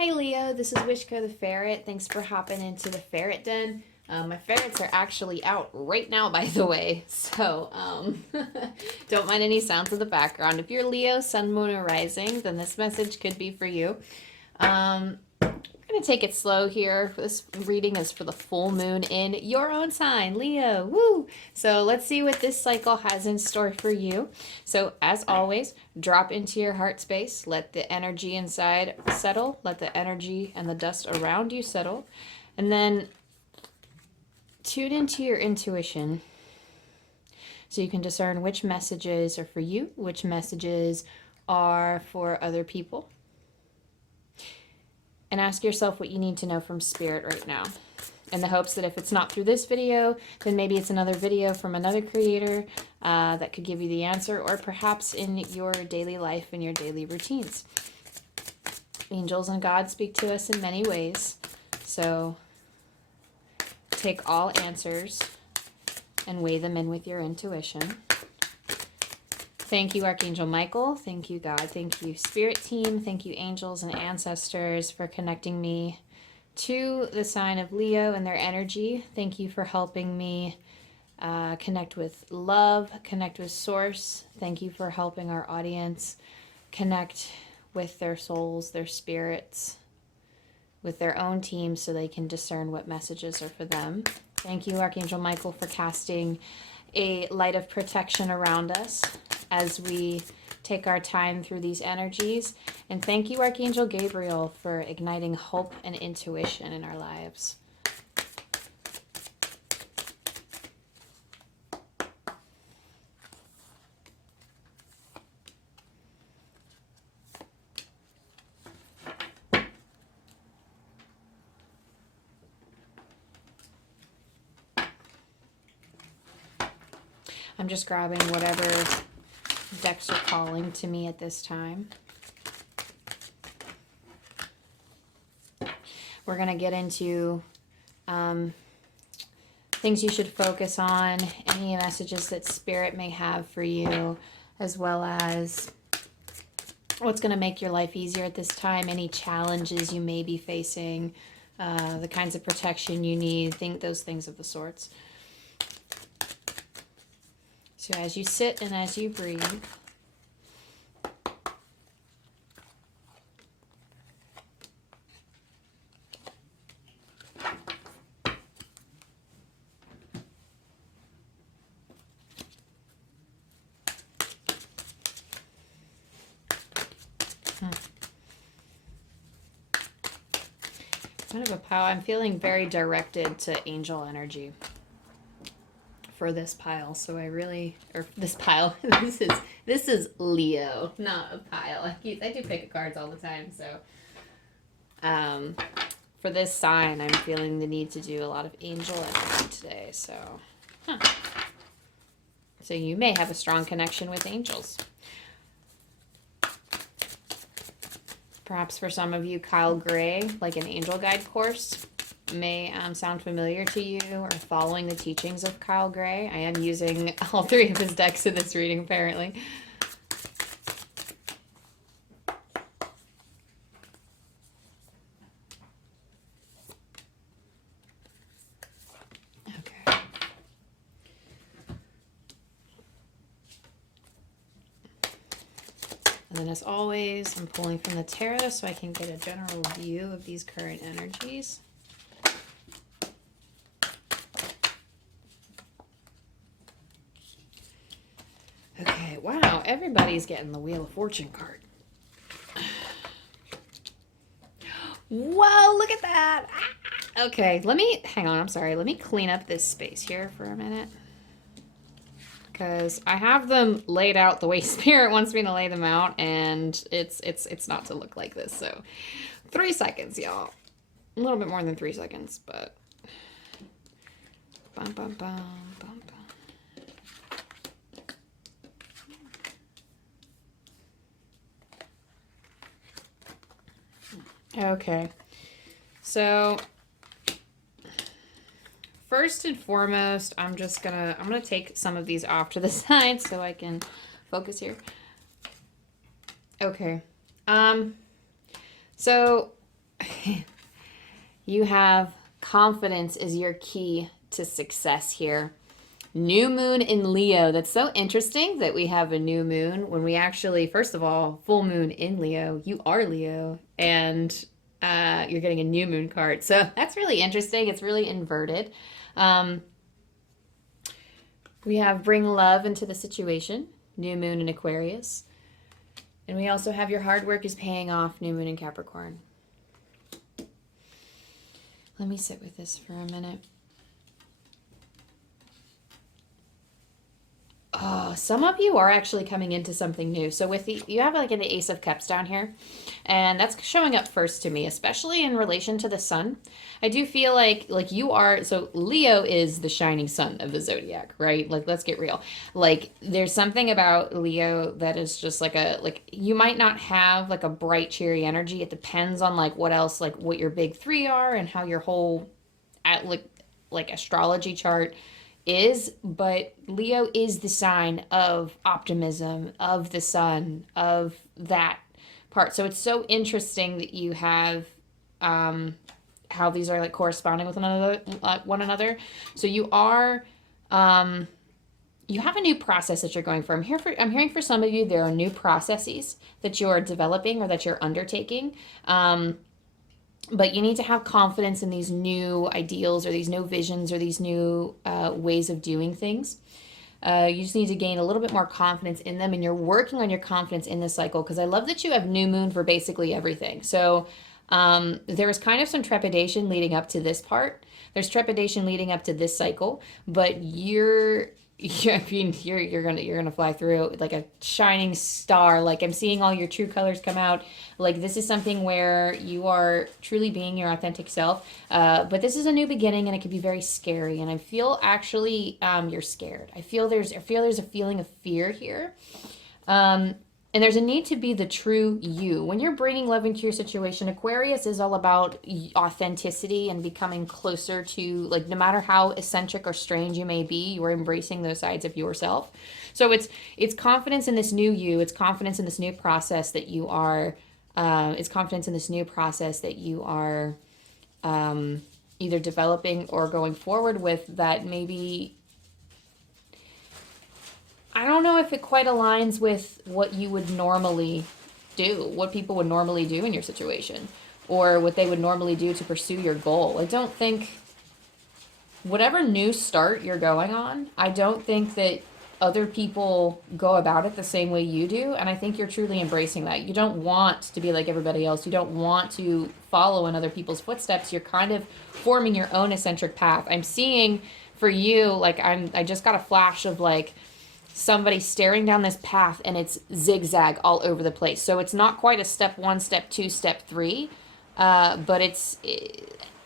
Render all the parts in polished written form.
Hey Leo, this is Wishko the Ferret. Thanks for hopping into the ferret den. My ferrets are actually out right now, by the way, so don't mind any sounds in the background. If you're Leo, Sun, Moon, or Rising, then this message could be for you. We're going to take it slow here. This reading is for the full moon in your own sign, Leo. Woo! So let's see what this cycle has in store for you. So as always, drop into your heart space. Let the energy inside settle. Let the energy and the dust around you settle. And then tune into your intuition so you can discern which messages are for you, which messages are for other people. And ask yourself what you need to know from Spirit right now, in the hopes that if it's not through this video, then maybe it's another video from another creator that could give you the answer, or perhaps in your daily life and your daily routines. Angels and God speak to us in many ways, so take all answers and weigh them in with your intuition. Thank you, Archangel Michael. Thank you, God. Thank you, Spirit Team. Thank you, angels and ancestors, for connecting me to the sign of Leo and their energy. Thank you for helping me connect with love, connect with Source. Thank you for helping our audience connect with their souls, their spirits, with their own teams so they can discern what messages are for them. Thank you, Archangel Michael, for casting a light of protection around us as we take our time through these energies. And thank you, Archangel Gabriel, for igniting hope and intuition in our lives. I'm just grabbing whatever decks are calling to me at this time. We're going to get into things you should focus on, any messages that Spirit may have for you, as well as what's going to make your life easier at this time, any challenges you may be facing, the kinds of protection you need, those things of the sorts. So as you sit and as you breathe, kind of a pile. I'm feeling very directed to angel energy for this pile, so I really, or this pile, this is Leo, not a pile. I do pick cards all the time, so for this sign, I'm feeling the need to do a lot of angel energy today. So so you may have a strong connection with angels. Perhaps for some of you, Kyle Gray, like an angel guide course, may sound familiar to you, or following the teachings of Kyle Gray. I am using all three of his decks in this reading, apparently. Okay. And then as always, I'm pulling from the tarot so I can get a general view of these current energies. Okay, wow, everybody's getting the Wheel of Fortune card. Whoa, look at that. Okay, hang on, I'm sorry. Let me clean up this space here for a minute, because I have them laid out the way Spirit wants me to lay them out, and it's not to look like this. So 3 seconds, y'all. A little bit more than 3 seconds, but bum, bum, bum, bum, bum. Okay, so first and foremost, I'm gonna take some of these off to the side so I can focus here. Okay, so You have confidence is your key to success here. New moon in Leo. That's so interesting that we have a new moon when we actually, first of all, full moon in Leo. You are Leo, and you're getting a new moon card. So that's really interesting. It's really inverted. We have bring love into the situation, new moon in Aquarius. And we also have your hard work is paying off, new moon in Capricorn. Let me sit with this for a minute. Oh, some of you are actually coming into something new. So with you have like an Ace of Cups down here, and that's showing up first to me, especially in relation to the sun. I do feel like you are, so Leo is the shining sun of the zodiac, right? Like, let's get real. Like, there's something about Leo that is just like you might not have like a bright, cheery energy. It depends on like what else, like what your big three are and how your whole like astrology chart is, but Leo is the sign of optimism, of the sun, of that part. So it's so interesting that you have how these are like corresponding with one another. So you are you have a new process that you're going for. I'm hearing for some of you there are new processes that you're developing or that you're undertaking. But you need to have confidence in these new ideals or these new visions or these new ways of doing things. You just need to gain a little bit more confidence in them, and you're working on your confidence in this cycle, because I love that you have new moon for basically everything. So there was kind of some trepidation leading up to this part. There's trepidation leading up to this cycle, but you're gonna fly through like a shining star. Like, I'm seeing all your true colors come out. Like, this is something where you are truly being your authentic self. But this is a new beginning, and it can be very scary. And I feel actually you're scared. I feel there's a feeling of fear here. And there's a need to be the true you. When you're bringing love into your situation, Aquarius is all about authenticity and becoming closer to, like, no matter how eccentric or strange you may be, you are embracing those sides of yourself. So it's confidence in this new you. It's confidence in this new process that you are, either developing or going forward with, that maybe, I don't know if it quite aligns with what you would normally do, what people would normally do in your situation, or what they would normally do to pursue your goal. I don't think, whatever new start you're going on, I don't think that other people go about it the same way you do, and I think you're truly embracing that. You don't want to be like everybody else. You don't want to follow in other people's footsteps. You're kind of forming your own eccentric path. I'm seeing for you, like, I just got a flash of like somebody staring down this path, and it's zigzag all over the place. So it's not quite a step 1, step 2, step 3, but it's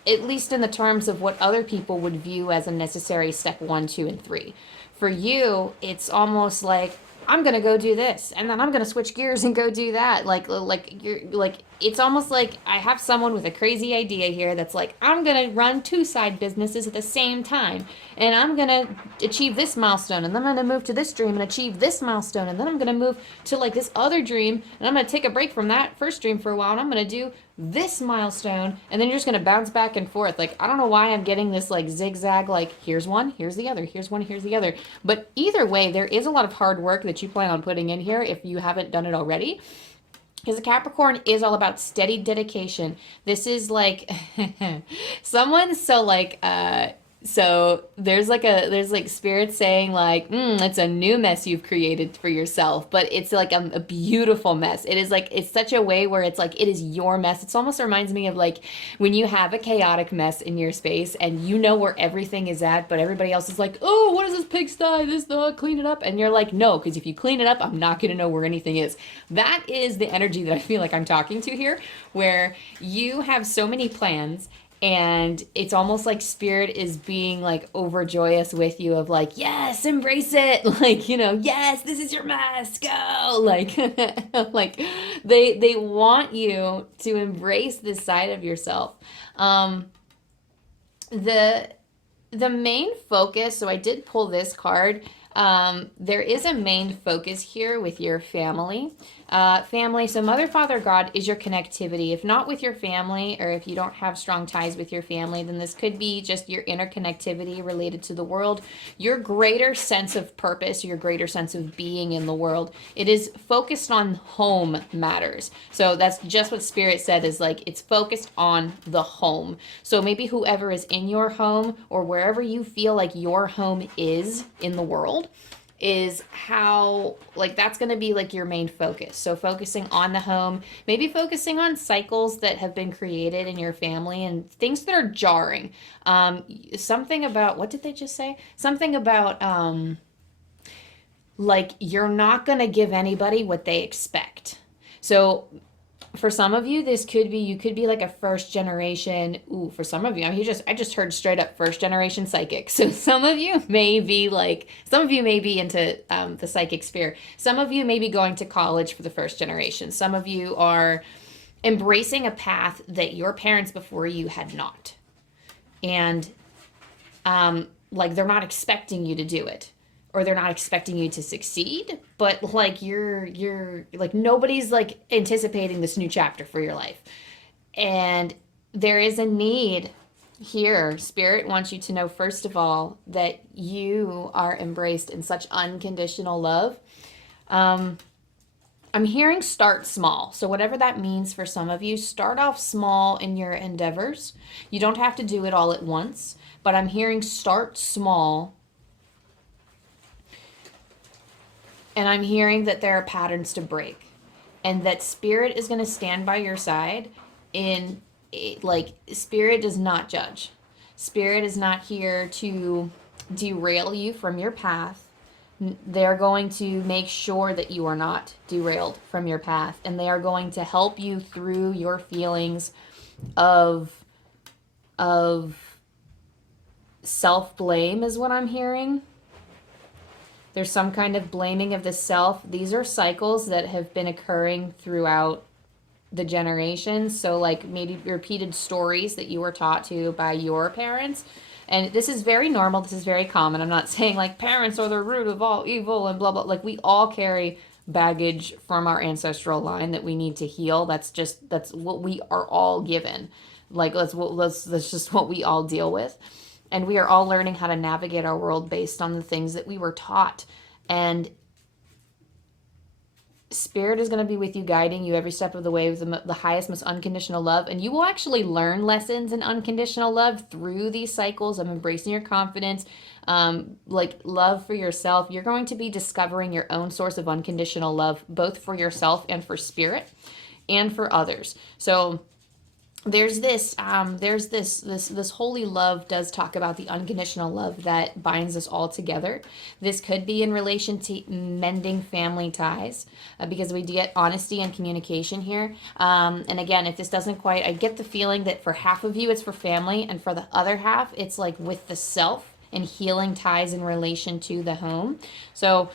at least in the terms of what other people would view as a necessary step 1, 2, and 3. For you, it's almost like, I'm gonna go do this, and then I'm gonna switch gears and go do that. Like you're like, it's almost like I have someone with a crazy idea here that's like, I'm gonna run 2 side businesses at the same time, and I'm gonna achieve this milestone, and then I'm gonna move to this dream and achieve this milestone, and then I'm gonna move to like this other dream, and I'm gonna take a break from that first dream for a while, and I'm gonna do this milestone, and then you're just gonna bounce back and forth. Like, I don't know why I'm getting this like zigzag, like, here's one, here's the other, here's one, here's the other. But either way, there is a lot of hard work that you plan on putting in here if you haven't done it already. Because the Capricorn is all about steady dedication. This is like someone's so there's like spirit saying like, it's a new mess you've created for yourself, but it's like a beautiful mess. It is like, it's such a way where it's like, it is your mess. It almost reminds me of like when you have a chaotic mess in your space and you know where everything is at, but everybody else is like, oh, what is this pigsty? Clean it up. And you're like, no, because if you clean it up, I'm not going to know where anything is. That is the energy that I feel like I'm talking to here, where you have so many plans. And it's almost like spirit is being like overjoyous with you of like, yes, embrace it. Like, yes, this is your mess. Go. Like, like they want you to embrace this side of yourself. The main focus, so I did pull this card. There is a main focus here with your family. Family, so Mother, Father, God is your connectivity. If not with your family, or if you don't have strong ties with your family, then this could be just your interconnectivity related to the world, your greater sense of purpose, your greater sense of being in the world. It is focused on home matters. So that's just what Spirit said, is like it's focused on the home. So maybe whoever is in your home, or wherever you feel like your home is in the world, is how, like, that's going to be like your main focus. So focusing on the home, maybe focusing on cycles that have been created in your family and things that are jarring. Something about, what did they just say? Something about, like, you're not going to give anybody what they expect. So for some of you, this could be, you could be like a first generation. Ooh, for some of you, I just heard straight up first generation psychic. So some of you may be into the psychic sphere. Some of you may be going to college for the first generation. Some of you are embracing a path that your parents before you had not. And like, they're not expecting you to do it, or they're not expecting you to succeed, but like you're like, nobody's like anticipating this new chapter for your life. And there is a need here. Spirit wants you to know, first of all, that you are embraced in such unconditional love. I'm hearing start small. So whatever that means for some of you, start off small in your endeavors. You don't have to do it all at once, but I'm hearing start small. And I'm hearing that there are patterns to break, and that Spirit is going to stand by your side in, like, Spirit does not judge. Spirit is not here to derail you from your path. They're going to make sure that you are not derailed from your path, and they are going to help you through your feelings of self-blame, is what I'm hearing. There's some kind of blaming of the self. These are cycles that have been occurring throughout the generations. So like maybe repeated stories that you were taught to by your parents. And this is very normal. This is very common. I'm not saying like parents are the root of all evil and blah, blah. Like, we all carry baggage from our ancestral line that we need to heal. That's what we are all given. Like, that's just what we all deal with. And we are all learning how to navigate our world based on the things that we were taught. And Spirit is going to be with you, guiding you every step of the way with the highest, most unconditional love. And you will actually learn lessons in unconditional love through these cycles of embracing your confidence, like love for yourself. You're going to be discovering your own source of unconditional love, both for yourself and for Spirit and for others. So there's this holy love does talk about the unconditional love that binds us all together. This could be in relation to mending family ties, because we get honesty and communication here. And again, if this doesn't quite, I get the feeling that for half of you it's for family, and for the other half it's like with the self and healing ties in relation to the home. So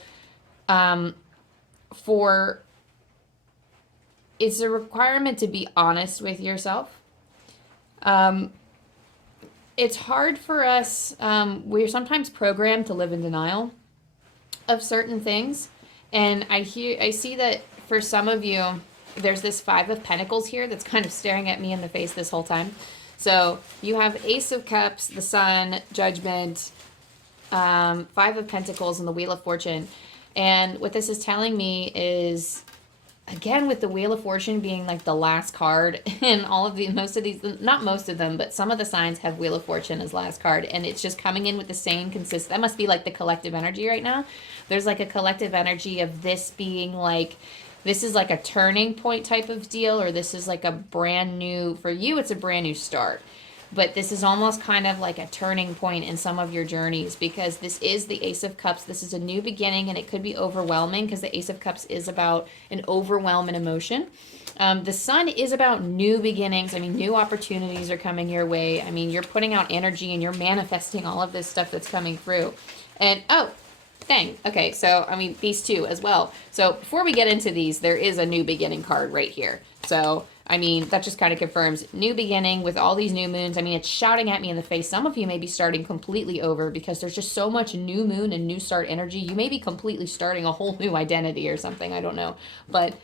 it's a requirement to be honest with yourself. It's hard for us. We're sometimes programmed to live in denial of certain things. And I see that for some of you, there's this 5 of Pentacles here that's kind of staring at me in the face this whole time. So you have Ace of Cups, the Sun, Judgment, 5 of Pentacles, and the Wheel of Fortune. And what this is telling me is, again, with the Wheel of Fortune being like the last card, and most of these, not most of them, but some of the signs have Wheel of Fortune as last card, and it's just coming in with the same that must be like the collective energy right now. There's like a collective energy of this being like, this is like a turning point type of deal, or this is like a brand new, for you it's a brand new start. But this is almost kind of like a turning point in some of your journeys, because this is the Ace of Cups. This is a new beginning, and it could be overwhelming, because the Ace of Cups is about an overwhelming emotion. The Sun is about new beginnings. I mean, new opportunities are coming your way. I mean, you're putting out energy and you're manifesting all of this stuff that's coming through. And, oh, dang. Okay, so, I mean, these two as well. So before we get into these, there is a new beginning card right here. So I mean, that just kind of confirms new beginning with all these new moons. I mean, it's shouting at me in the face. Some of you may be starting completely over because there's just so much new moon and new start energy. You may be completely starting a whole new identity or something. I don't know. But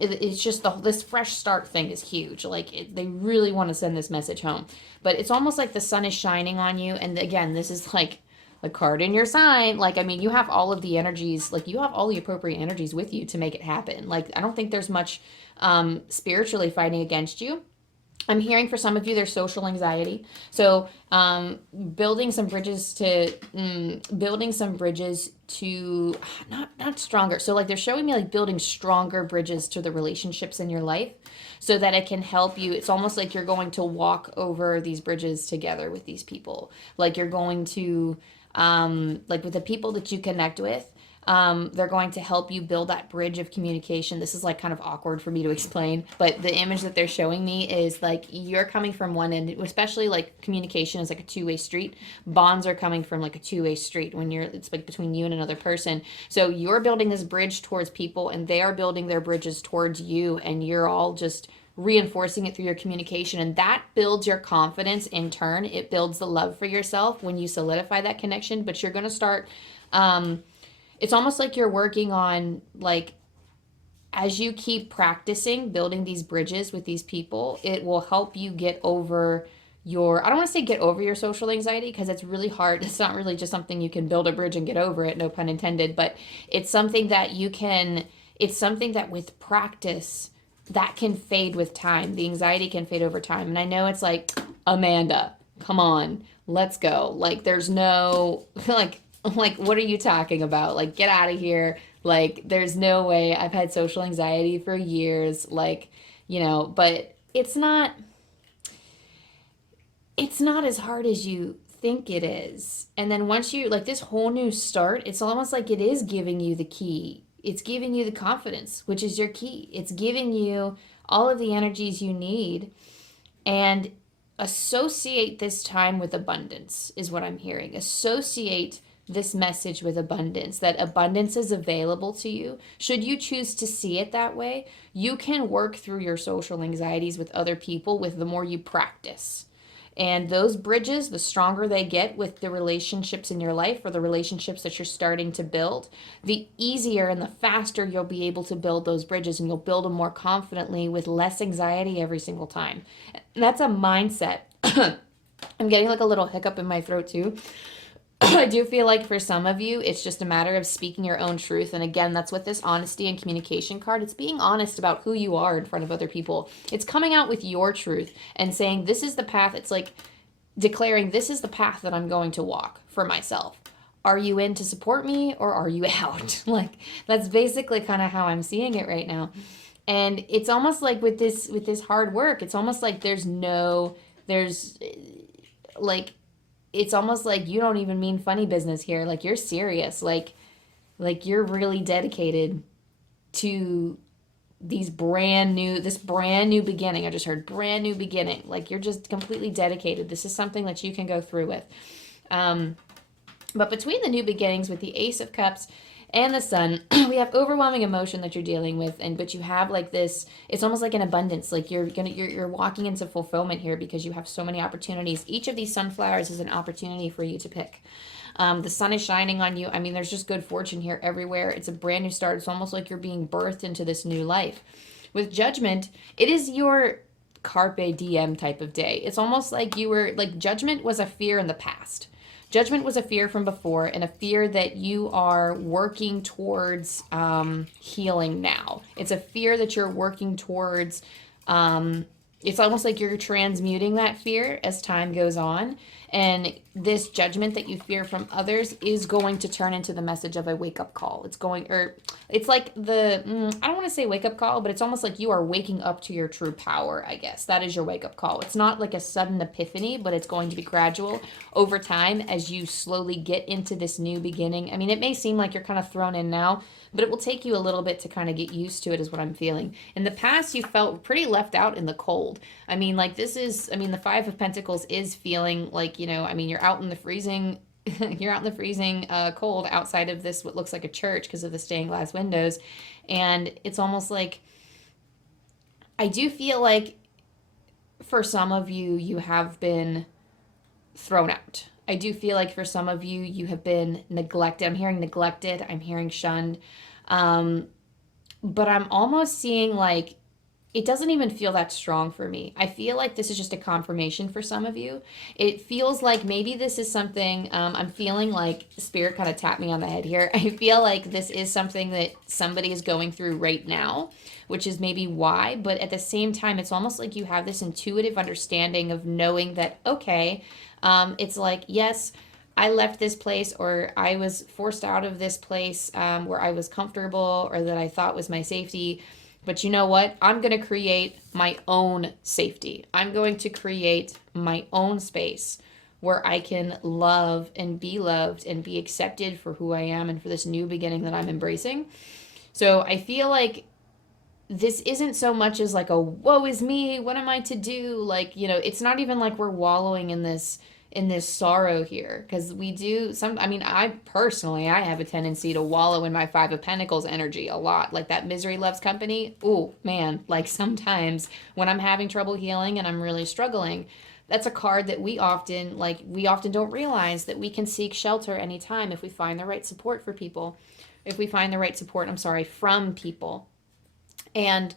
it's just this fresh start thing is huge. Like they really want to send this message home. But it's almost like the sun is shining on you. And again, this is like a card in your sign. Like, I mean, you have all of the energies, like you have all the appropriate energies with you to make it happen. Like, I don't think there's much spiritually fighting against you. I'm hearing for some of you there's social anxiety. So building some bridges to not stronger. So like they're showing me like building stronger bridges to the relationships in your life so that it can help you. It's almost like you're going to walk over these bridges together with these people. Like you're going to like with the people that you connect with, they're going to help you build that bridge of communication. This is like kind of awkward for me to explain, but the image that they're showing me is like you're coming from one end, especially like communication is like a two-way street. Bonds are coming from like a two-way street when it's like between you and another person. So you're building this bridge towards people and they are building their bridges towards you, and you're all just reinforcing it through your communication, and that builds your confidence in turn. It builds the love for yourself when you solidify that connection. But you're going to start it's almost like you're working on, like, as you keep practicing building these bridges with these people, it will help you get over I don't want to say get over your social anxiety because it's really hard. It's not really just something you can build a bridge and get over it, no pun intended, but it's something that it's something that with practice that can fade with time. The anxiety can fade over time. And I know it's like, Amanda, come on, let's go. Like, there's no, like, what are you talking about? Like, get out of here. Like, there's no way. I've had social anxiety for years. Like, but it's not as hard as you think it is. And then once you, like, this whole new start, it's almost like it is giving you the key. It's giving you the confidence, which is your key. It's giving you all of the energies you need. And associate this time with abundance is what I'm hearing. Associate this message with abundance, that abundance is available to you. Should you choose to see it that way, you can work through your social anxieties with other people with the more you practice. And those bridges, the stronger they get with the relationships in your life or the relationships that you're starting to build, the easier and the faster you'll be able to build those bridges, and you'll build them more confidently with less anxiety every single time. And that's a mindset. I'm getting like a little hiccup in my throat too. I do feel like for some of you, it's just a matter of speaking your own truth. And again, that's what this honesty and communication card, it's being honest about who you are in front of other people. It's coming out with your truth and saying, this is the path. It's like declaring, this is the path that I'm going to walk for myself. Are you in to support me or are you out? Like, that's basically kind of how I'm seeing it right now. And it's almost like with this hard work, it's almost like it's almost like you don't even mean funny business here. Like, you're serious. Like you're really dedicated to this brand new beginning. I just heard brand new beginning. Like, you're just completely dedicated. This is something that you can go through with. But between the new beginnings with the Ace of Cups and the Sun, we have overwhelming emotion that you're dealing with, but you have like this, it's almost like an abundance. Like you're walking into fulfillment here because you have so many opportunities. Each of these sunflowers is an opportunity for you to pick. The sun is shining on you. I mean, there's just good fortune here everywhere. It's a brand new start. It's almost like you're being birthed into this new life. With Judgment, it is your carpe diem type of day. It's almost like Judgment was a fear in the past. Judgment was a fear from before, and a fear that you are working towards healing now. It's a fear that you're working towards. It's almost like you're transmuting that fear as time goes on. And this judgment that you fear from others is going to turn into the message of a wake-up call. It's like I don't want to say wake-up call, but it's almost like you are waking up to your true power, I guess. That is your wake-up call. It's not like a sudden epiphany, but it's going to be gradual over time as you slowly get into this new beginning. I mean, it may seem like you're kind of thrown in now, but it will take you a little bit to kind of get used to it is what I'm feeling. In the past, you felt pretty left out in the cold. I mean, the Five of Pentacles is feeling like, you're out in the freezing, cold outside of this, what looks like a church because of the stained glass windows. And it's almost like I do feel like for some of you, you have been thrown out. I do feel like for some of you, you have been neglected. I'm hearing neglected. I'm hearing shunned. Um, but I'm almost seeing like it doesn't even feel that strong for me. I feel like this is just a confirmation for some of you. It feels like maybe this is something, I'm feeling like Spirit kind of tapped me on the head here. I feel like this is something that somebody is going through right now, which is maybe why. But at the same time, it's almost like you have this intuitive understanding of knowing that, okay, it's like, yes, I left this place or I was forced out of this place where I was comfortable or that I thought was my safety. But you know what? I'm going to create my own safety. I'm going to create my own space where I can love and be loved and be accepted for who I am and for this new beginning that I'm embracing. So I feel like this isn't so much as like a woe is me, what am I to do? Like, you know, it's not even like we're wallowing in this sorrow here because we do some. I mean, I personally, I have a tendency to wallow in my Five of Pentacles energy a lot, like that misery loves company. Oh man, like sometimes when I'm having trouble healing and I'm really struggling, that's a card that we often don't realize that we can seek shelter anytime if we find the right support for people, if we find the right support, I'm sorry, from people. And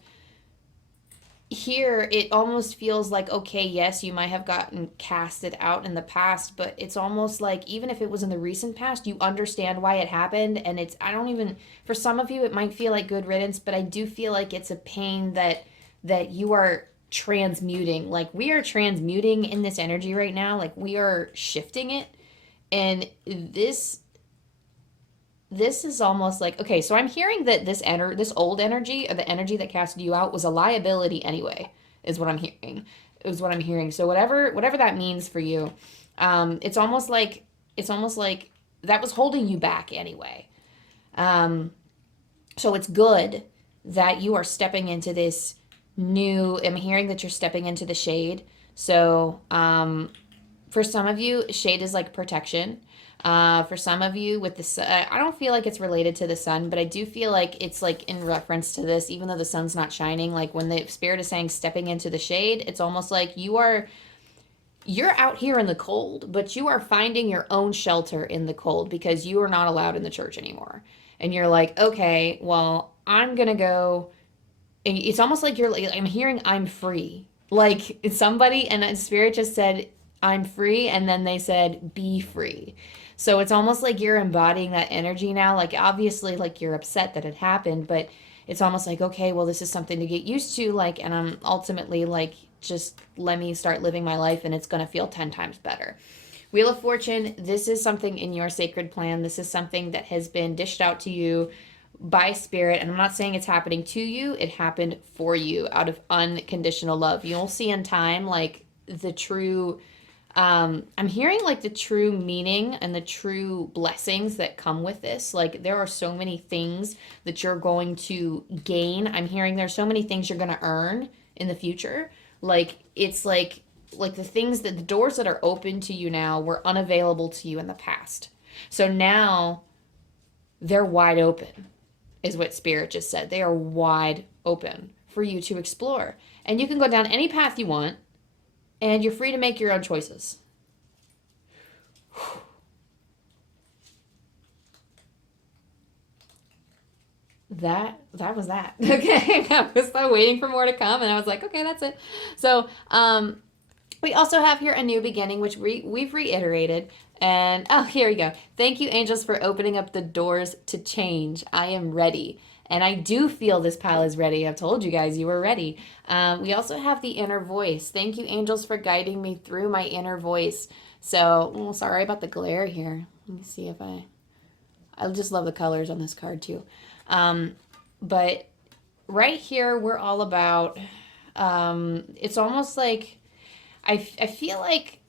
here it almost feels like, okay, yes, you might have gotten casted out in the past, but it's almost like even if it was in the recent past, you understand why it happened. And it's, I don't even, for some of you it might feel like good riddance, but I do feel like it's a pain that you are transmuting. Like we are transmuting in this energy right now, like we are shifting it. And this is almost like, okay, so I'm hearing that this old energy or the energy that casted you out was a liability anyway, is what I'm hearing. Is what I'm hearing. So whatever that means for you, it's almost like that was holding you back anyway. So it's good that you are stepping into this new. I'm hearing that you're stepping into the shade. So for some of you, shade is like protection. For some of you with the sun, I don't feel like it's related to the sun, but I do feel like it's like in reference to this, even though the sun's not shining, like when the Spirit is saying stepping into the shade, it's almost like you're out here in the cold, but you are finding your own shelter in the cold because you are not allowed in the church anymore. And you're like, okay, well, I'm going to go. And it's almost like I'm hearing I'm free. Like somebody and Spirit just said, I'm free. And then they said, be free. So it's almost like you're embodying that energy now. Like obviously like you're upset that it happened, but it's almost like, okay, well, this is something to get used to. Like, and I'm ultimately like, just let me start living my life and it's going to feel 10 times better. Wheel of Fortune, this is something in your sacred plan. This is something that has been dished out to you by Spirit. And I'm not saying it's happening to you. It happened for you out of unconditional love. You'll see in time, like the true, I'm hearing like the true meaning and the true blessings that come with this. Like there are so many things that you're going to gain. I'm hearing there's so many things you're going to earn in the future. Like it's like the things that the doors that are open to you now were unavailable to you in the past. So now they're wide open, is what Spirit just said. They are wide open for you to explore. And you can go down any path you want, and you're free to make your own choices. That was that. Okay, I was waiting for more to come, and I was like, okay, that's it. So, we also have here a new beginning, which we've reiterated. And oh, here we go. Thank you, angels, for opening up the doors to change. I am ready. And I do feel this pile is ready. I've told you guys you were ready. We also have the inner voice. Thank you, angels, for guiding me through my inner voice. So, sorry about the glare here. Let me see if I just love the colors on this card too. But right here, we're all about, it's almost like, I feel like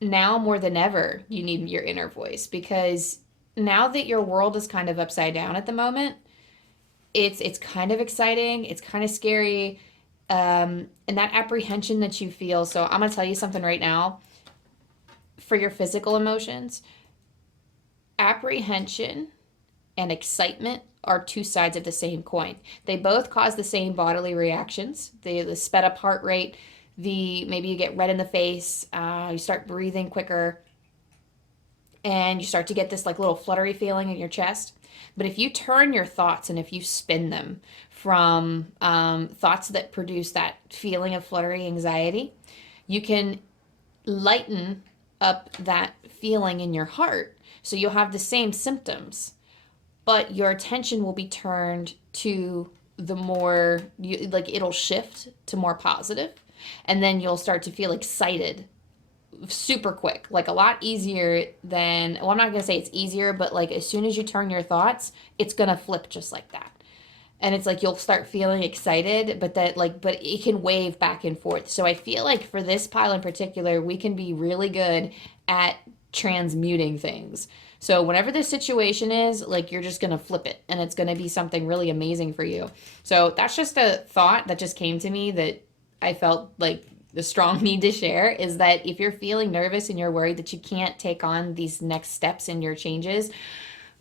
now more than ever, you need your inner voice, because now that your world is kind of upside down at the moment, it's kind of exciting. It's kind of scary. And that apprehension that you feel. So I'm going to tell you something right now. For your physical emotions, apprehension and excitement are two sides of the same coin. They both cause the same bodily reactions. The sped up heart rate, maybe you get red in the face, you start breathing quicker, and you start to get this like little fluttery feeling in your chest. But if you turn your thoughts and if you spin them from thoughts that produce that feeling of fluttery anxiety, you can lighten up that feeling in your heart. So you'll have the same symptoms, but your attention will be turned to the more, it'll shift to more positive, and then you'll start to feel excited super quick, like a lot easier than, well, I'm not going to say it's easier, but like as soon as you turn your thoughts, it's going to flip just like that. And it's like you'll start feeling excited, but it can wave back and forth. So I feel like for this pile in particular, we can be really good at transmuting things. So whenever this situation is, like, you're just going to flip it and it's going to be something really amazing for you. So that's just a thought that just came to me that I felt like the strong need to share, is that if you're feeling nervous and you're worried that you can't take on these next steps in your changes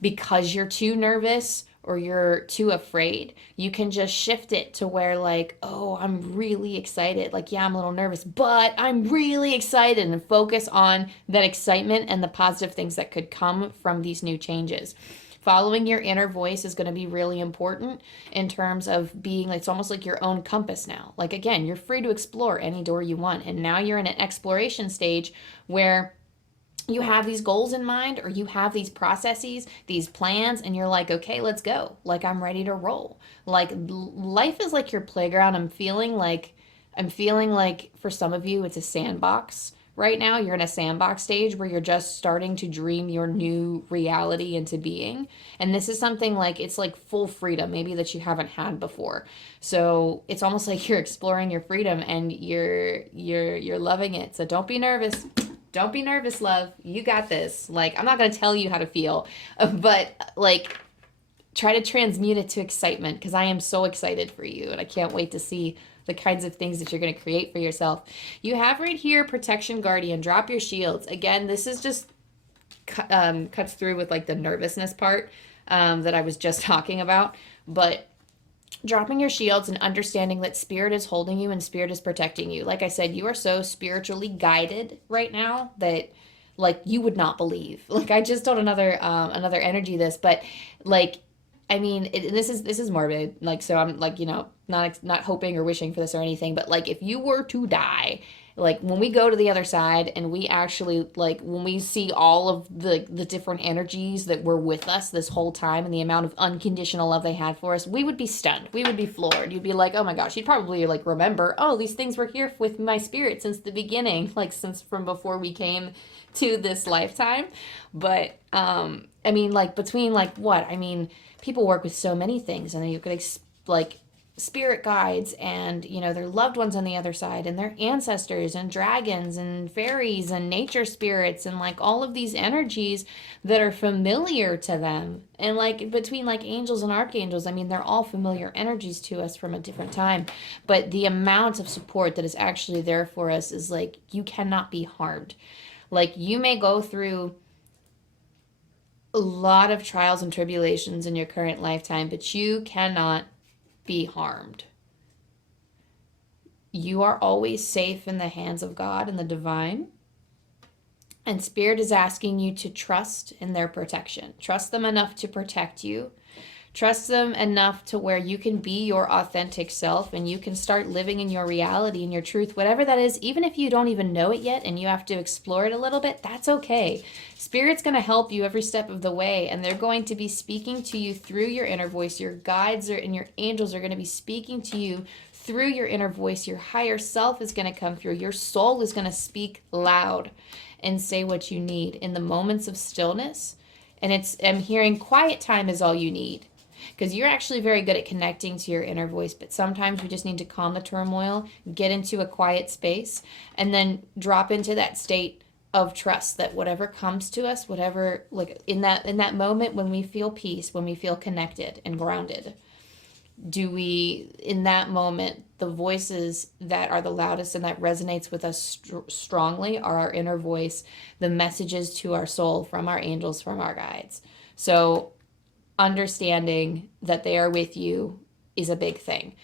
because you're too nervous or you're too afraid, you can just shift it to where like, oh, I'm really excited. Like, yeah, I'm a little nervous, but I'm really excited, and focus on that excitement and the positive things that could come from these new changes. Following your inner voice is going to be really important in terms of being, it's almost like your own compass now. Like, again, you're free to explore any door you want. And now you're in an exploration stage where you have these goals in mind, or you have these processes, these plans, and you're like, okay, let's go. Like, I'm ready to roll. Like, life is like your playground. I'm feeling like for some of you, it's a sandbox. Right now, you're in a sandbox stage where you're just starting to dream your new reality into being. And this is something like, it's like full freedom, maybe that you haven't had before. So it's almost like you're exploring your freedom and you're loving it. So don't be nervous. Don't be nervous, love. You got this. Like, I'm not going to tell you how to feel, but like, try to transmute it to excitement, because I am so excited for you and I can't wait to see the kinds of things that you're going to create for yourself. You have right here, protection guardian, drop your shields. Again, this is just cuts through with like the nervousness part that I was just talking about. But dropping your shields and understanding that spirit is holding you and spirit is protecting you. Like I said, you are so spiritually guided right now that like you would not believe. Like, I just told another energy this, but like, I mean, this is morbid. Like, so I'm like, not hoping or wishing for this or anything, but like, if you were to die, like when we go to the other side and we actually, like, when we see all of the different energies that were with us this whole time and the amount of unconditional love they had for us, we would be stunned. We would be floored. You'd be like, oh my gosh, you'd probably like remember, oh, these things were here with my spirit since the beginning, like since from before we came to this lifetime. But, I mean, like between like what? I mean, people work with so many things, and then you could like spirit guides and their loved ones on the other side, and their ancestors and dragons and fairies and nature spirits, and like all of these energies that are familiar to them. And like between like angels and archangels, I mean, they're all familiar energies to us from a different time, but the amount of support that is actually there for us is like, you cannot be harmed. Like, you may go through a lot of trials and tribulations in your current lifetime, but you cannot be harmed. You are always safe in the hands of God and the divine. And spirit is asking you to trust in their protection. Trust them enough to protect you. Trust them enough to where you can be your authentic self and you can start living in your reality and your truth, whatever that is. Even if you don't even know it yet and you have to explore it a little bit, that's okay. Spirit's going to help you every step of the way, and they're going to be speaking to you through your inner voice. Your guides and your angels are going to be speaking to you through your inner voice. Your higher self is going to come through. Your soul is going to speak loud and say what you need in the moments of stillness. And I'm hearing quiet time is all you need. Because you're actually very good at connecting to your inner voice, but sometimes we just need to calm the turmoil, get into a quiet space, and then drop into that state of trust that whatever comes to us, whatever, like in that moment when we feel peace, when we feel connected and grounded, in that moment, the voices that are the loudest and that resonates with us strongly are our inner voice, the messages to our soul from our angels, from our guides. So understanding that they are with you is a big thing.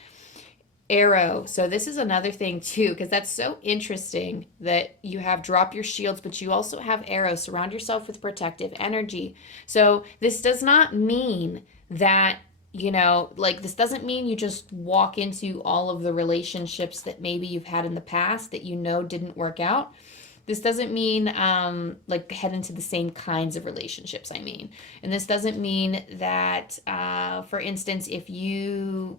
Arrow. So this is another thing too, because that's so interesting that you have drop your shields, but you also have arrow. Surround yourself with protective energy. So this does not mean that, like this doesn't mean you just walk into all of the relationships that maybe you've had in the past that didn't work out. This doesn't mean like head into the same kinds of relationships, I mean. And this doesn't mean that, for instance, if you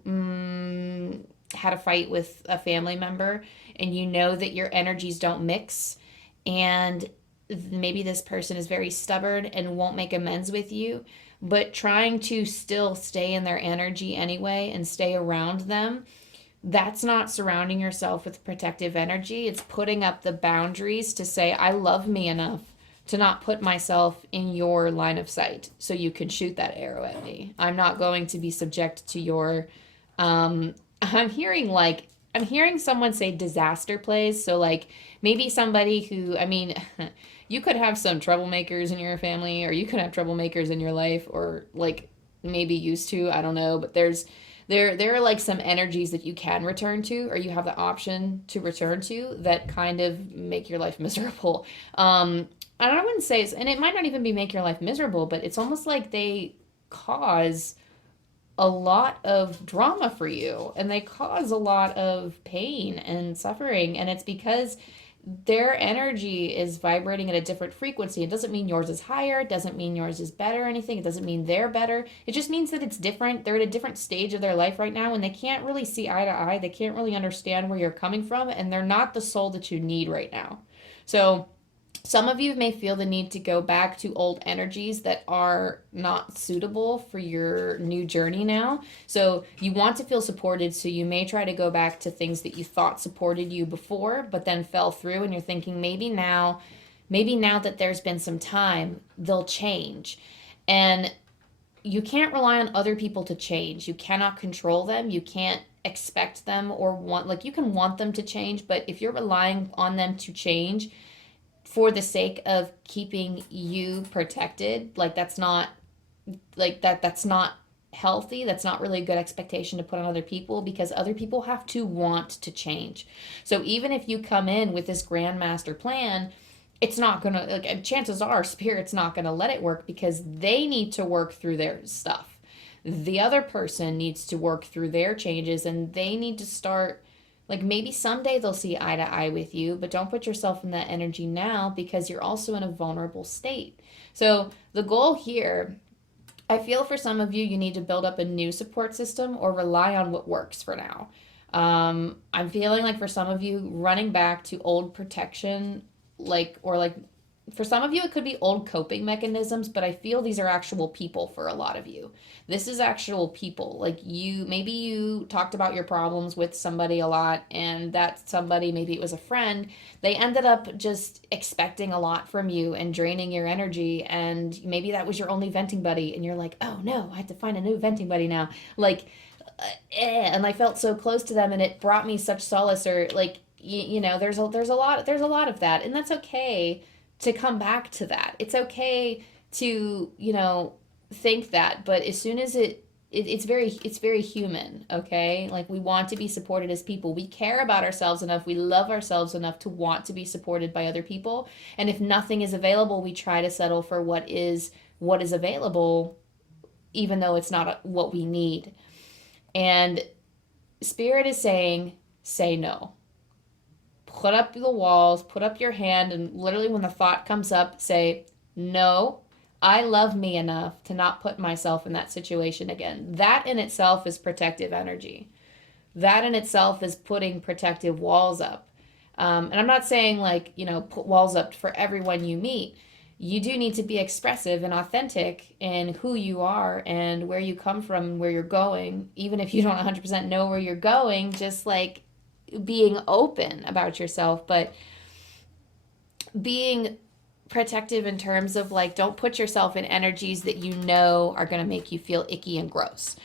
had a fight with a family member and you know that your energies don't mix, and maybe this person is very stubborn and won't make amends with you, but trying to still stay in their energy anyway and stay around them, that's not surrounding yourself with protective energy. It's putting up the boundaries to say, I love me enough to not put myself in your line of sight so you can shoot that arrow at me. I'm not going to be subject to your I'm hearing someone say disaster plays. So like maybe somebody who, I mean, you could have some troublemakers in your family, or you could have troublemakers in your life, or like maybe used to, I don't know, but there are like some energies that you can return to, or you have the option to return to, that kind of make your life miserable. And I wouldn't say, and it might not even be make your life miserable, but it's almost like they cause a lot of drama for you, and they cause a lot of pain and suffering, and it's because their energy is vibrating at a different frequency. It doesn't mean yours is higher, it doesn't mean yours is better or anything, it doesn't mean they're better, it just means that it's different. They're at a different stage of their life right now, and they can't really see eye to eye, they can't really understand where you're coming from, and they're not the soul that you need right now. So some of you may feel the need to go back to old energies that are not suitable for your new journey now. So you want to feel supported, so you may try to go back to things that you thought supported you before, but then fell through, and you're thinking maybe now that there's been some time, they'll change. And you can't rely on other people to change. You cannot control them. You can't expect them or you can want them to change, but if you're relying on them to change for the sake of keeping you protected, that's not healthy. That's not really a good expectation to put on other people, because other people have to want to change. So even if you come in with this grand master plan, it's not gonna, chances are Spirit's not gonna let it work, because they need to work through their stuff. The other person needs to work through their changes, and they need to start, maybe someday they'll see eye to eye with you, but don't put yourself in that energy now, because you're also in a vulnerable state. So the goal here, I feel for some of you, you need to build up a new support system or rely on what works for now. I'm feeling like for some of you, running back to old protection, for some of you, it could be old coping mechanisms, but I feel these are actual people for a lot of you. This is actual people. Maybe you talked about your problems with somebody a lot, and that somebody, maybe it was a friend, they ended up just expecting a lot from you and draining your energy, and maybe that was your only venting buddy, and you're like, oh no, I have to find a new venting buddy now. And I felt so close to them, and it brought me such solace, or there's a lot of that, and that's okay to come back to that. It's okay to, think that, but as soon as it's very human, okay? We want to be supported as people. We care about ourselves enough, we love ourselves enough to want to be supported by other people. And if nothing is available, we try to settle for what is available, even though it's not what we need. And Spirit is saying, say no. Put up the walls, put up your hand, and literally when the thought comes up, say, no, I love me enough to not put myself in that situation again. That in itself is protective energy. That in itself is putting protective walls up. And I'm not saying put walls up for everyone you meet. You do need to be expressive and authentic in who you are and where you come from and where you're going. Even if you don't 100% know where you're going, just being open about yourself, but being protective in terms of don't put yourself in energies that are going to make you feel icky and gross.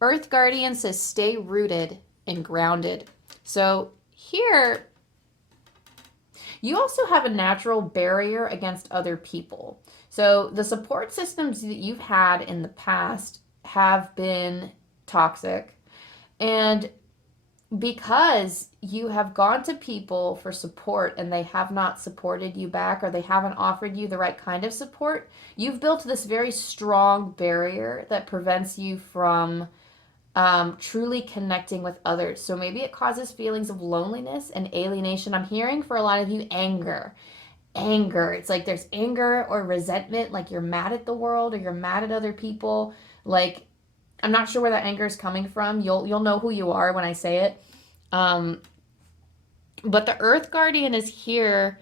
Earth Guardian says stay rooted and grounded. So here You also have a natural barrier against other people. So the support systems that you've had in the past have been toxic. And because you have gone to people for support and they have not supported you back, or they haven't offered you the right kind of support, you've built this very strong barrier that prevents you from truly connecting with others. So maybe it causes feelings of loneliness and alienation. I'm hearing for a lot of you anger. Anger. It's like there's anger or resentment, like you're mad at the world or you're mad at other people. Like, I'm not sure where that anger is coming from. You'll know who you are when I say it. But the Earth Guardian is here.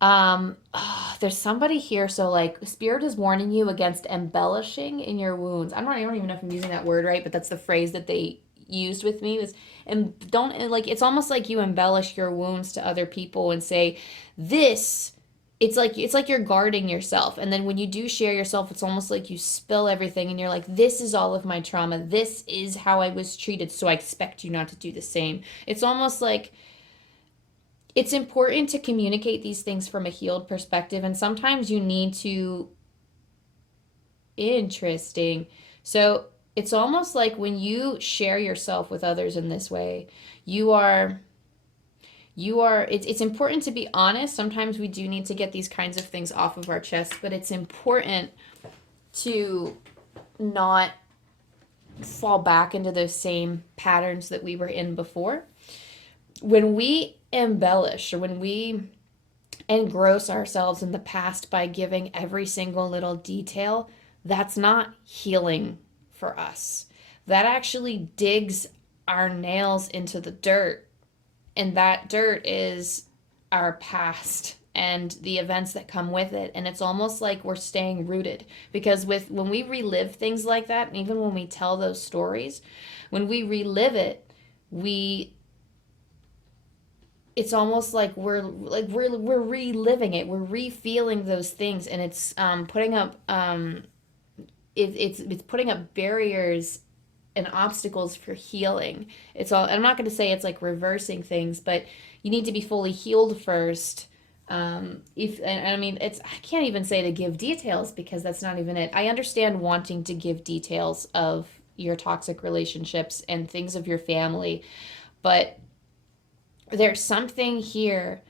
There's somebody here. So like, Spirit is warning you against embellishing in your wounds. I don't even know if I'm using that word right, but that's the phrase that they used with me. Was, and don't, like, it's almost like you embellish your wounds to other people and say this. It's like you're guarding yourself, and then when you do share yourself, it's almost like you spill everything and you're like, this is all of my trauma, this is how I was treated, so I expect you not to do the same. It's almost like it's important to communicate these things from a healed perspective, and sometimes you need to. Interesting. So it's almost like when you share yourself with others in this way, you are it's important to be honest. Sometimes we do need to get these kinds of things off of our chest, but it's important to not fall back into those same patterns that we were in before. When we embellish, or when we engross ourselves in the past by giving every single little detail, that's not healing for us. That actually digs our nails into the dirt, and that dirt is our past and the events that come with it. And it's almost like we're staying rooted, because when we relive things like that, and even when we tell those stories, when we relive it, it's almost like we're reliving it, we're re-feeling those things, and it's putting up it's putting up barriers and obstacles for healing. It's all, I'm not going to say it's like reversing things, but you need to be fully healed first. I mean, I can't even say to give details, because that's not even it. I understand wanting to give details of your toxic relationships and things of your family, but there's something here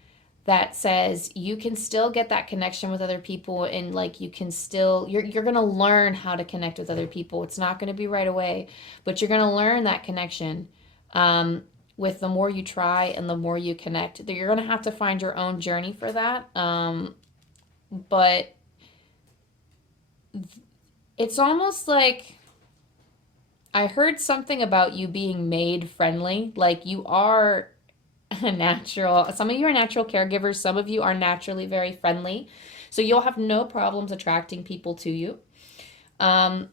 that says you can still get that connection with other people, and like you can still, you're going to learn how to connect with other people. It's not going to be right away, but you're going to learn that connection with the more you try and the more you connect. You're going to have to find your own journey for that. But it's almost like I heard something about you being made friendly. Like you are a natural, some of you are natural caregivers, some of you are naturally very friendly, so you'll have no problems attracting people to you. And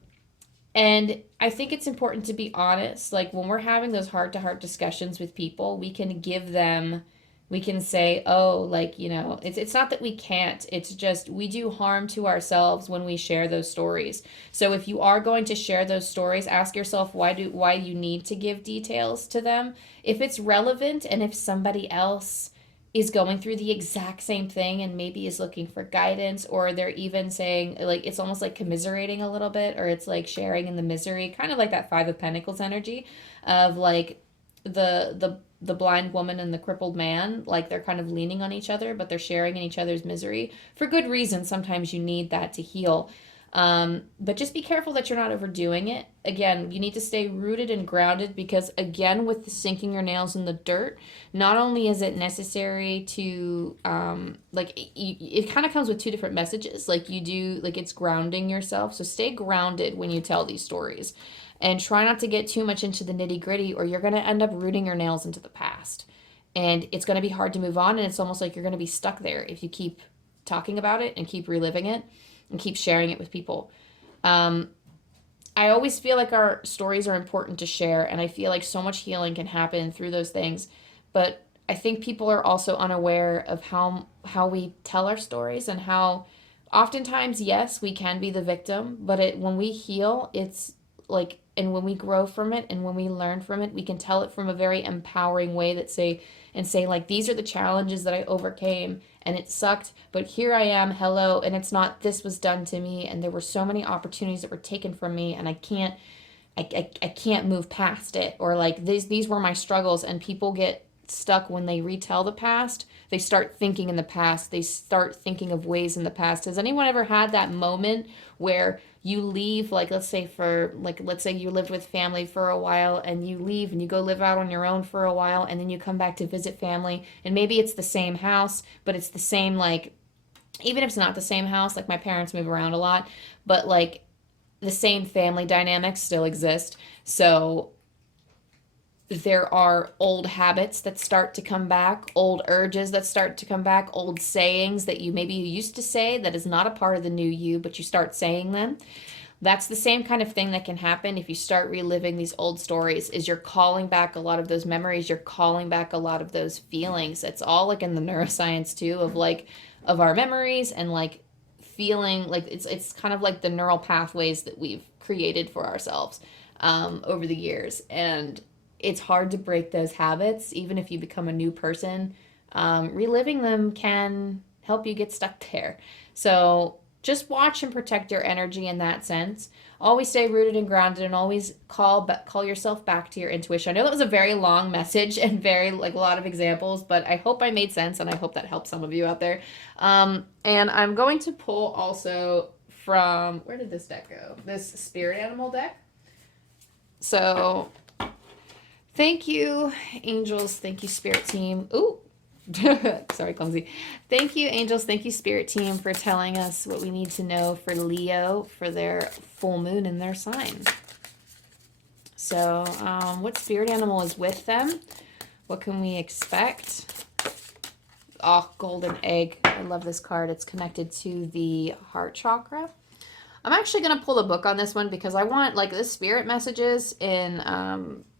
I think it's important to be honest. Like when we're having those heart-to-heart discussions with people, we can say, oh, like, it's not that we can't, it's just we do harm to ourselves when we share those stories. So if you are going to share those stories, ask yourself why you need to give details to them. If it's relevant, and if somebody else is going through the exact same thing and maybe is looking for guidance, or they're even saying, like, it's almost like commiserating a little bit, or it's like sharing in the misery, kind of like that Five of Pentacles energy of like the blind woman and the crippled man, like they're kind of leaning on each other, but they're sharing in each other's misery for good reason. Sometimes you need that to heal. But just be careful that you're not overdoing it. Again, you need to stay rooted and grounded, because again, with the sinking your nails in the dirt, not only is it necessary to, it kind of comes with two different messages. Like it's grounding yourself. So stay grounded when you tell these stories. And try not to get too much into the nitty gritty, or you're going to end up rooting your nails into the past. And it's going to be hard to move on. And it's almost like you're going to be stuck there if you keep talking about it and keep reliving it and keep sharing it with people. I always feel like our stories are important to share. And I feel like so much healing can happen through those things. But I think people are also unaware of how we tell our stories, and how oftentimes, yes, we can be the victim. But when we heal, it's like And when we grow from it and when we learn from it, we can tell it from a very empowering way that say like, these are the challenges that I overcame and it sucked, but here I am, hello, and it's not this was done to me and there were so many opportunities that were taken from me and I can't move past it, or like these were my struggles. And people get stuck when they retell the past. They start thinking in the past. They start thinking of ways in the past. Has anyone ever had that moment where you leave, like let's say you lived with family for a while and you leave and you go live out on your own for a while and then you come back to visit family and maybe it's the same house, but it's the same, like, even if it's not the same house, like my parents move around a lot, but like the same family dynamics still exist. So there are old habits that start to come back, old urges that start to come back, old sayings that you used to say that is not a part of the new you, but you start saying them. That's the same kind of thing that can happen if you start reliving these old stories, is you're calling back a lot of those memories, you're calling back a lot of those feelings. It's all like in the neuroscience too, of our memories, and like feeling like it's kind of like the neural pathways that we've created for ourselves over the years. And it's hard to break those habits, even if you become a new person. Reliving them can help you get stuck there. So just watch and protect your energy in that sense. Always stay rooted and grounded, and always call yourself back to your intuition. I know that was a very long message and very like a lot of examples, but I hope I made sense and I hope that helps some of you out there. And I'm going to pull also from, where did this deck go? This spirit animal deck. So thank you, angels. Thank you, spirit team. Ooh, sorry, clumsy. Thank you, angels. Thank you, spirit team, for telling us what we need to know for Leo for their full moon in their sign. So, what spirit animal is with them? What can we expect? Oh, golden egg. I love this card. It's connected to the heart chakra. I'm actually going to pull the book on this one because I want, like, the spirit messages in,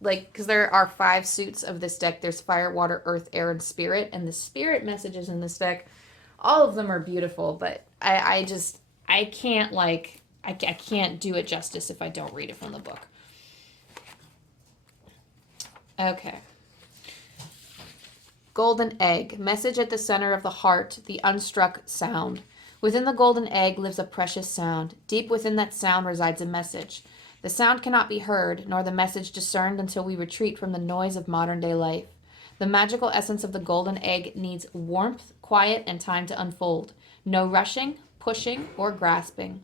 because there are 5 suits of this deck. There's fire, water, earth, air, and spirit. And the spirit messages in this deck, all of them are beautiful, but I can't, like, I can't do it justice if I don't read it from the book. Okay. Golden egg, message at the center of the heart, the unstruck sound. Within the golden egg lives a precious sound. Deep within that sound resides a message. The sound cannot be heard, nor the message discerned until we retreat from the noise of modern-day life. The magical essence of the golden egg needs warmth, quiet, and time to unfold. No rushing, pushing, or grasping.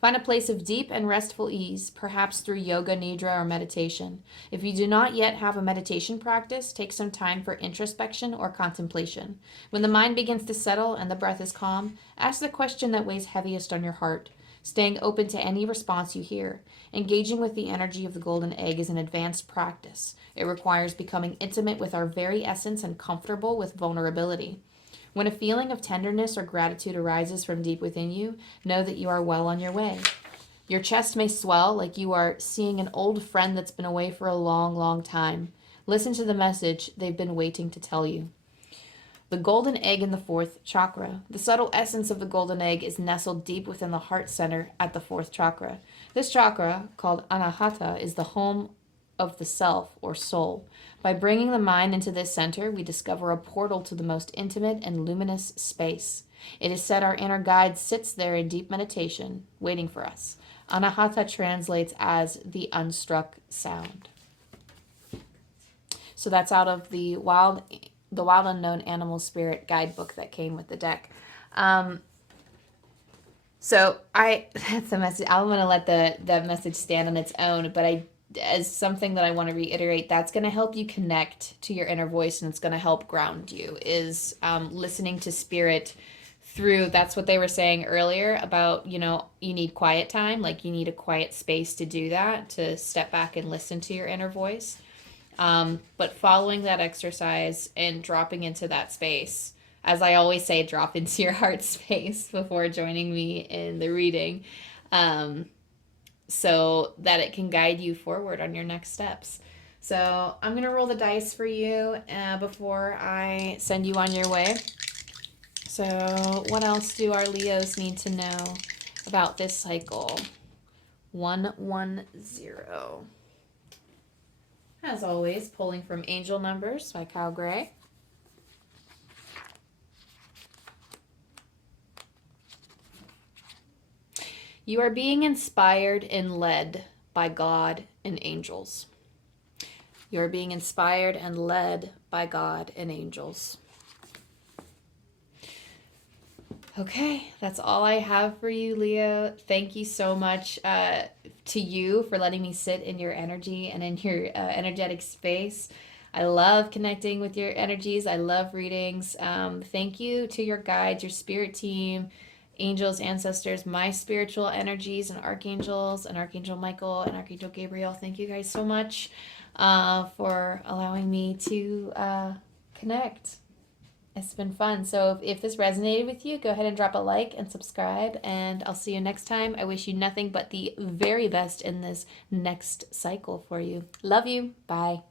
Find a place of deep and restful ease, perhaps through yoga, nidra, or meditation. If you do not yet have a meditation practice, take some time for introspection or contemplation. When the mind begins to settle and the breath is calm, ask the question that weighs heaviest on your heart, staying open to any response you hear. Engaging with the energy of the golden egg is an advanced practice. It requires becoming intimate with our very essence and comfortable with vulnerability. When a feeling of tenderness or gratitude arises from deep within you, know that you are well on your way. Your chest may swell like you are seeing an old friend that's been away for a long, long time. Listen to the message they've been waiting to tell you. The golden egg in the 4th chakra. The subtle essence of the golden egg is nestled deep within the heart center at the 4th chakra. This chakra, called Anahata, is the home of the self or soul. By bringing the mind into this center, we discover a portal to the most intimate and luminous space. It is said our inner guide sits there in deep meditation, waiting for us. Anahata translates as the unstruck sound. So that's out of the Wild Unknown Animal Spirit guidebook that came with the deck. So that's the message. I'm going to let the message stand on its own, but as something that I want to reiterate, that's going to help you connect to your inner voice, and it's going to help ground you, is listening to spirit through. That's what they were saying earlier about, you need quiet time, like you need a quiet space to do that, to step back and listen to your inner voice. But following that exercise and dropping into that space, as I always say, drop into your heart space before joining me in the reading. So that it can guide you forward on your next steps. So I'm going to roll the dice for you before I send you on your way. So what else do our Leos need to know about this cycle? 110. As always, pulling from Angel Numbers by Kyle Gray. You are being inspired and led by God and angels. You are being inspired and led by God and angels. Okay, that's all I have for you, Leo. Thank you so much to you for letting me sit in your energy and in your energetic space. I love connecting with your energies. I love readings. Thank you to your guides, your spirit team, angels, ancestors, my spiritual energies, and archangels, and Archangel Michael and Archangel Gabriel. Thank you guys so much for allowing me to connect. It's been fun. So if this resonated with you, go ahead and drop a like and subscribe, and I'll see you next time. I wish you nothing but the very best in this next cycle for you. Love you. Bye.